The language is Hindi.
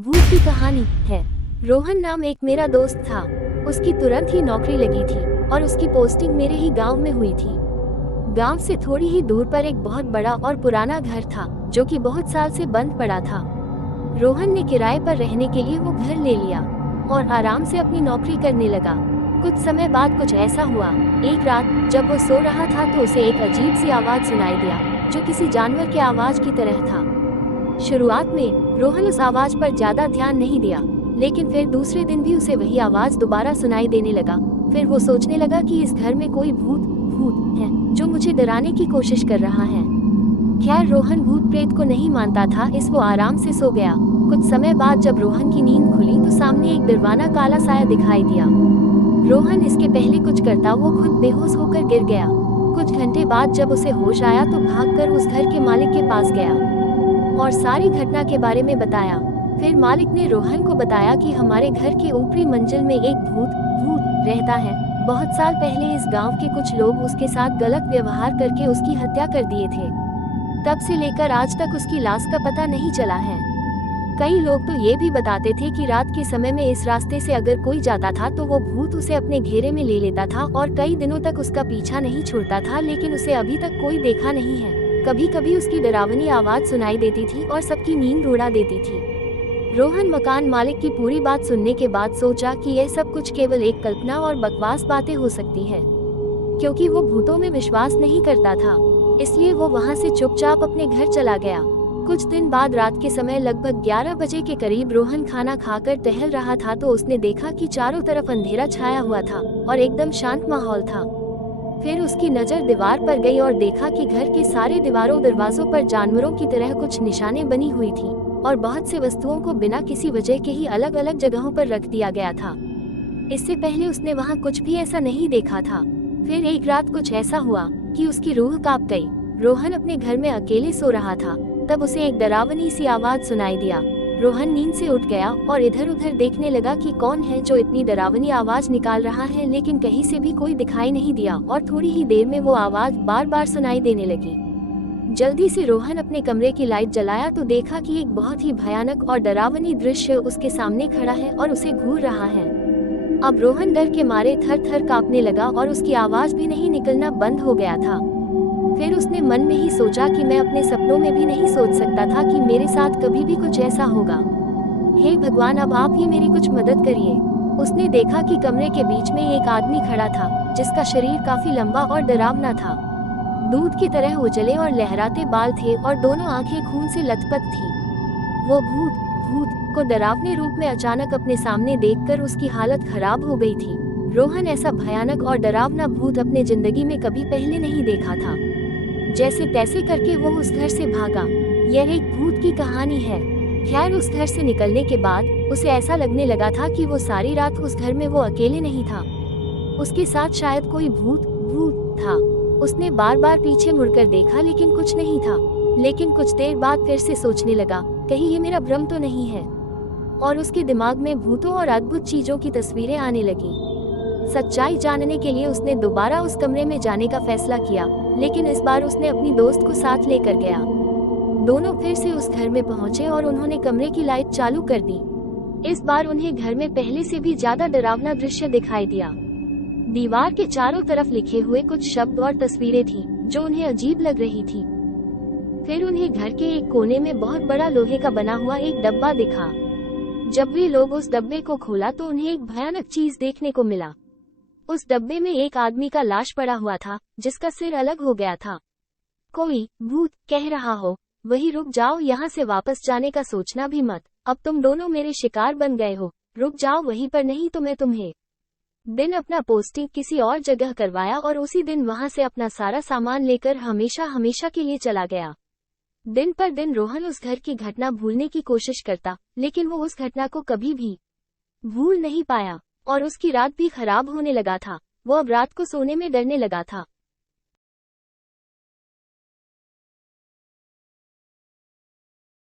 भूत की कहानी है। रोहन नाम एक मेरा दोस्त था। उसकी तुरंत ही नौकरी लगी थी और उसकी पोस्टिंग मेरे ही गांव में हुई थी। गांव से थोड़ी ही दूर पर एक बहुत बड़ा और पुराना घर था जो कि बहुत साल से बंद पड़ा था। रोहन ने किराए पर रहने के लिए वो घर ले लिया और आराम से अपनी नौकरी करने लगा। कुछ समय बाद कुछ ऐसा हुआ। एक रात जब वो सो रहा था तो उसे एक अजीब सी आवाज सुनाई दिया जो किसी जानवर के आवाज की तरह था। शुरुआत में रोहन उस आवाज पर ज्यादा ध्यान नहीं दिया, लेकिन फिर दूसरे दिन भी उसे वही आवाज दोबारा सुनाई देने लगा। फिर वो सोचने लगा कि इस घर में कोई भूत भूत है जो मुझे डराने की कोशिश कर रहा है। खैर रोहन भूत प्रेत को नहीं मानता था, इस वो आराम से सो गया। कुछ समय बाद जब रोहन की नींद खुली तो सामने एक दरवाना काला साया दिखाई दिया। रोहन इसके पहले कुछ करता वो खुद बेहोश होकर गिर गया। कुछ घंटे बाद जब उसे होश आया तो भागकर उस घर के मालिक के पास गया और सारी घटना के बारे में बताया। फिर मालिक ने रोहन को बताया कि हमारे घर के ऊपरी मंजिल में एक भूत भूत रहता है। बहुत साल पहले इस गांव के कुछ लोग उसके साथ गलत व्यवहार करके उसकी हत्या कर दिए थे। तब से लेकर आज तक उसकी लाश का पता नहीं चला है। कई लोग तो ये भी बताते थे कि रात के समय में इस रास्ते से अगर कोई जाता था तो वो भूत उसे अपने घेरे में ले लेता था और कई दिनों तक उसका पीछा नहीं छोड़ता था, लेकिन उसे अभी तक कोई देखा नहीं है। कभी कभी उसकी डरावनी आवाज सुनाई देती थी और सबकी नींद उड़ा देती थी। रोहन मकान मालिक की पूरी बात सुनने के बाद सोचा कि यह सब कुछ केवल एक कल्पना और बकवास बातें हो सकती है, क्योंकि वो भूतों में विश्वास नहीं करता था। इसलिए वो वहां से चुपचाप अपने घर चला गया। कुछ दिन बाद रात के समय लगभग 11 बजे के करीब रोहन खाना खाकर टहल रहा था तो उसने देखा कि चारों तरफ अंधेरा छाया हुआ था और एकदम शांत माहौल था। फिर उसकी नजर दीवार पर गई और देखा कि घर के सारे दीवारों दरवाजों पर जानवरों की तरह कुछ निशानें बनी हुई थी और बहुत से वस्तुओं को बिना किसी वजह के ही अलग अलग जगहों पर रख दिया गया था। इससे पहले उसने वहां कुछ भी ऐसा नहीं देखा था। फिर एक रात कुछ ऐसा हुआ कि उसकी रूह कांप गई। रोहन अपने घर में अकेले सो रहा था, तब उसे एक डरावनी सी आवाज सुनाई दिया। रोहन नींद से उठ गया और इधर उधर देखने लगा कि कौन है जो इतनी डरावनी आवाज निकाल रहा है, लेकिन कहीं से भी कोई दिखाई नहीं दिया और थोड़ी ही देर में वो आवाज बार बार सुनाई देने लगी। जल्दी से रोहन अपने कमरे की लाइट जलाया तो देखा कि एक बहुत ही भयानक और डरावनी दृश्य उसके सामने खड़ा है और उसे घूर रहा है। अब रोहन डर के मारे थर थर कांपने लगा और उसकी आवाज भी नहीं निकलना बंद हो गया था। फिर उसने मन में ही सोचा कि मैं अपने सपनों में भी नहीं सोच सकता था कि मेरे साथ कभी भी कुछ ऐसा होगा। हे भगवान, अब आप ही मेरी कुछ मदद करिए। उसने देखा कि कमरे के बीच में एक आदमी खड़ा था जिसका शरीर काफी लंबा और डरावना था। दूध की तरह उजले और लहराते बाल थे और दोनों आंखें खून से लथपथ थी। वो भूत भूत को डरावने रूप में अचानक अपने सामने देखकर उसकी हालत खराब हो गई थी। रोहन ऐसा भयानक और डरावना भूत अपने जिंदगी में कभी पहले नहीं देखा था। जैसे तैसे करके वो उस घर से भागा। यह एक भूत की कहानी है। खैर उस घर से निकलने के बाद उसे ऐसा लगने लगा था कि वो सारी रात उस घर में वो अकेले नहीं था, उसके साथ शायद कोई भूत भूत था। उसने बार बार पीछे मुड़कर देखा लेकिन कुछ नहीं था। लेकिन कुछ देर बाद फिर से सोचने लगा, कहीं ये मेरा भ्रम तो नहीं है, और उसके दिमाग में भूतों और अद्भुत चीजों की तस्वीरें आने लगी। सच्चाई जानने के लिए उसने दोबारा उस कमरे में जाने का फैसला किया, लेकिन इस बार उसने अपनी दोस्त को साथ लेकर गया। दोनों फिर से उस घर में पहुंचे और उन्होंने कमरे की लाइट चालू कर दी। इस बार उन्हें घर में पहले से भी ज्यादा डरावना दृश्य दिखाई दिया। दीवार के चारों तरफ लिखे हुए कुछ शब्द और तस्वीरें थी जो उन्हें अजीब लग रही थी। फिर उन्हें घर के एक कोने में बहुत बड़ा लोहे का बना हुआ एक डब्बा दिखा। जब वे लोग उस डब्बे को खोला तो उन्हें एक भयानक चीज देखने को मिला। उस डब्बे में एक आदमी का लाश पड़ा हुआ था जिसका सिर अलग हो गया था। कोई भूत कह रहा हो, वही रुक जाओ, यहाँ से वापस जाने का सोचना भी मत, अब तुम दोनों मेरे शिकार बन गए हो, रुक जाओ वहीं पर, नहीं तो मैं तुम्हें। दिन अपना पोस्टिंग किसी और जगह करवाया और उसी दिन वहां से अपना सारा सामान लेकर हमेशा हमेशा के लिए चला गया। दिन पर दिन रोहन उस घर की घटना भूलने की कोशिश करता, लेकिन वो उस घटना को कभी भी भूल नहीं पाया और उसकी रात भी खराब होने लगा था। वो अब रात को सोने में डरने लगा था।